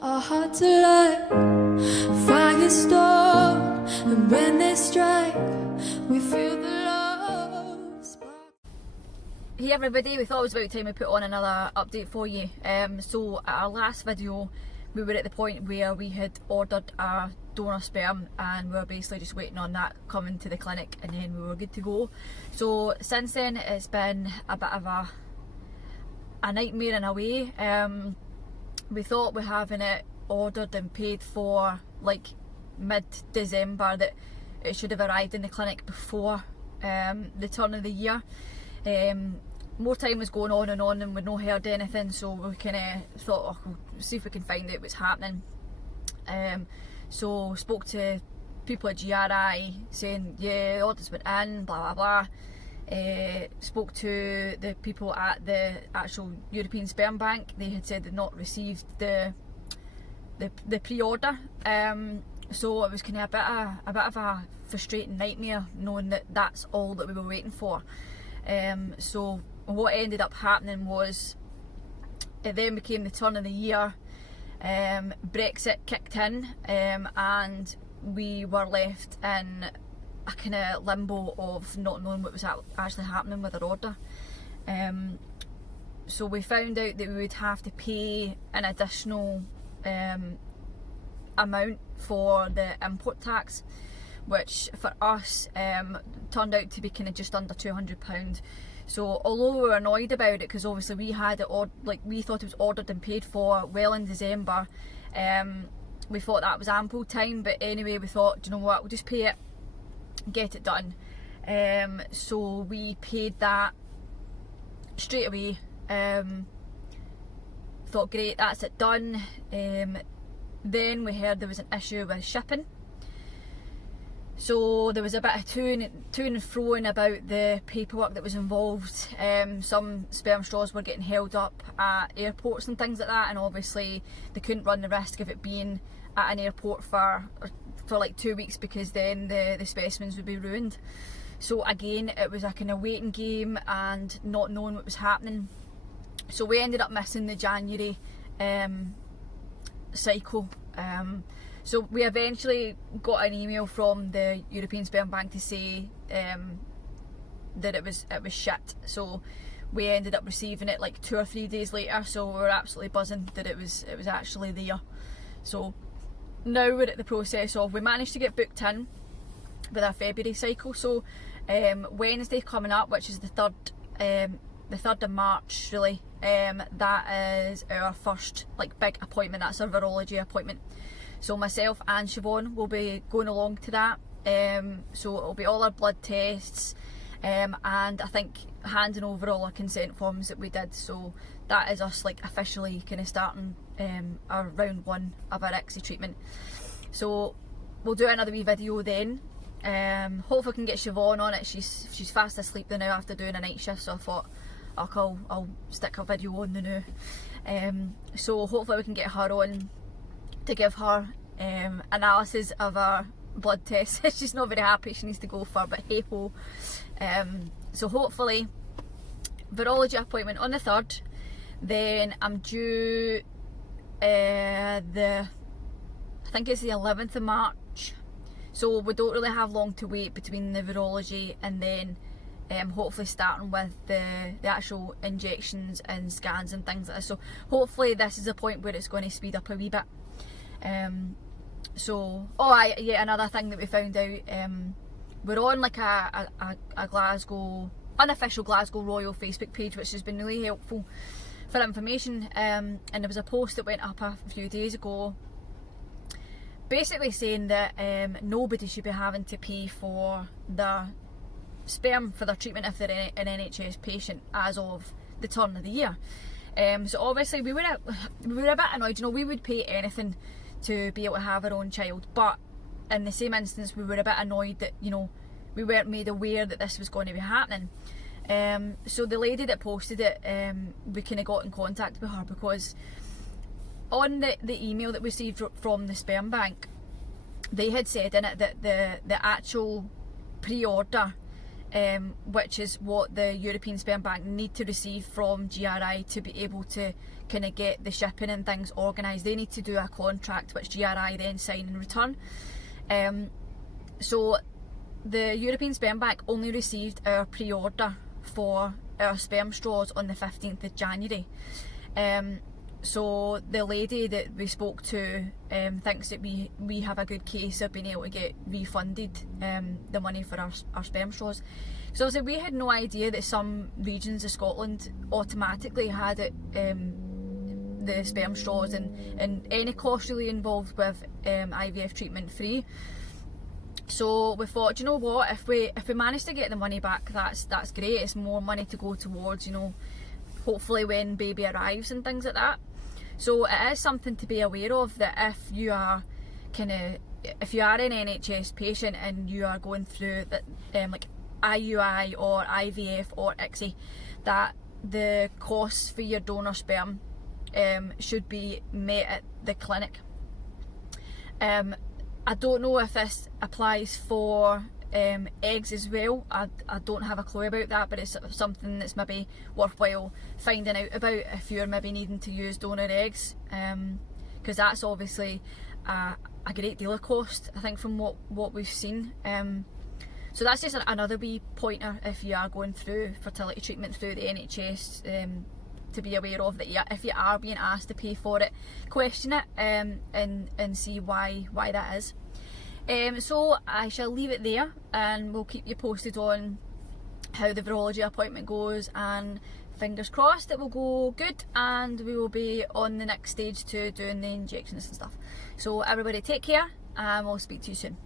Our hearts are like firestorm, and when they strike, we feel the love spark. Hey everybody, we thought it was about time we put on another update for you. So at our last video we were at the point where we had ordered our donor sperm and we were basically just waiting on that coming to the clinic and then we were good to go. So since then it's been a bit of a nightmare in a way. We thought we're having it ordered and paid for like mid-December, that it should have arrived in the clinic before the turn of the year. More time was going on and we'd not heard anything, so we kind of thought, oh, we'll see if we can find out what's happening. So spoke to people at GRI saying, yeah, the orders went in, blah blah blah. Spoke to the people at the actual European Sperm Bank. They had said they'd not received the pre-order. So it was kind of a bit of a frustrating nightmare knowing that that's all that we were waiting for. So what ended up happening was it then became the turn of the year. Brexit kicked in, and we were left in a kind of limbo of not knowing what was actually happening with our order. So we found out that we would have to pay an additional amount for the import tax, which for us turned out to be kind of just under £200. So although we were annoyed about it, because obviously we had it we thought it was ordered and paid for well in December, we thought that was ample time. But anyway, we thought, do you know what, we'll just pay it, get it done. So we paid that straight away. Thought, great, that's it done. Then we heard there was an issue with shipping. So there was a bit of to and froing about the paperwork that was involved. Some sperm straws were getting held up at airports and things like that, and obviously they couldn't run the risk of it being at an airport for like 2 weeks, because then the specimens would be ruined. So again, it was a kind of waiting game and not knowing what was happening. So we ended up missing the January cycle. So we eventually got an email from the European Sperm Bank to say that it was shit. So we ended up receiving it like 2 or 3 days later. So we were absolutely buzzing that it was actually there. So now we're at the process of, we managed to get booked in with our February cycle. So Wednesday coming up, which is the 3rd of March really, that is our first like big appointment. That's our virology appointment. So myself and Siobhan will be going along to that. So it'll be all our blood tests, and I think handing over all our consent forms that we did. So that is us like officially kind of starting our round 1 of our icsi treatment. So we'll do another wee video then. Hopefully I can get Siobhan on it. She's fast asleep now after doing a night shift, so I thought I'll stick a video on the now. So hopefully we can get her on to give her analysis of our blood tests. She's not very happy, she needs to go for, but hey ho. So hopefully virology appointment on the 3rd, then I'm due I think it's the 11th of March. So we don't really have long to wait between the virology and then hopefully starting with the actual injections and scans and things like that. So hopefully this is a point where it's going to speed up a wee bit. Another thing that we found out, we're on like a Glasgow, unofficial Glasgow Royal Facebook page, which has been really helpful for information, and there was a post that went up a few days ago basically saying that nobody should be having to pay for their sperm for their treatment if they're an NHS patient as of the turn of the year. So obviously we were a bit annoyed. You know, we would pay anything to be able to have our own child, but in the same instance we were a bit annoyed that, you know, we weren't made aware that this was going to be happening. So the lady that posted it, we kind of got in contact with her because on the email that we received from the sperm bank, they had said in it that the actual pre-order which is what the European Sperm Bank need to receive from GRI to be able to kind of get the shipping and things organised. They need to do a contract which GRI then sign in return. So the European Sperm Bank only received our pre-order for our sperm straws on the 15th of January. So the lady that we spoke to thinks that we have a good case of being able to get refunded the money for our sperm straws. So obviously we had no idea that some regions of Scotland automatically had it, the sperm straws and any cost really involved with IVF treatment free. So we thought, you know what, if we manage to get the money back, that's great. It's more money to go towards, you know, hopefully when baby arrives and things like that. So it is something to be aware of, that if you are an NHS patient and you are going through that like IUI or IVF or ICSI, that the costs for your donor sperm should be met at the clinic. I don't know if this applies for eggs as well. I don't have a clue about that, but it's something that's maybe worthwhile finding out about if you're maybe needing to use donor eggs, because that's obviously a great deal of cost, I think, from what we've seen. So that's just another wee pointer if you are going through fertility treatment through the NHS, to be aware of, that if you are being asked to pay for it, question it and see why that is. So I shall leave it there, and we'll keep you posted on how the virology appointment goes, and fingers crossed it will go good and we will be on the next stage to doing the injections and stuff. So everybody take care, and we'll speak to you soon.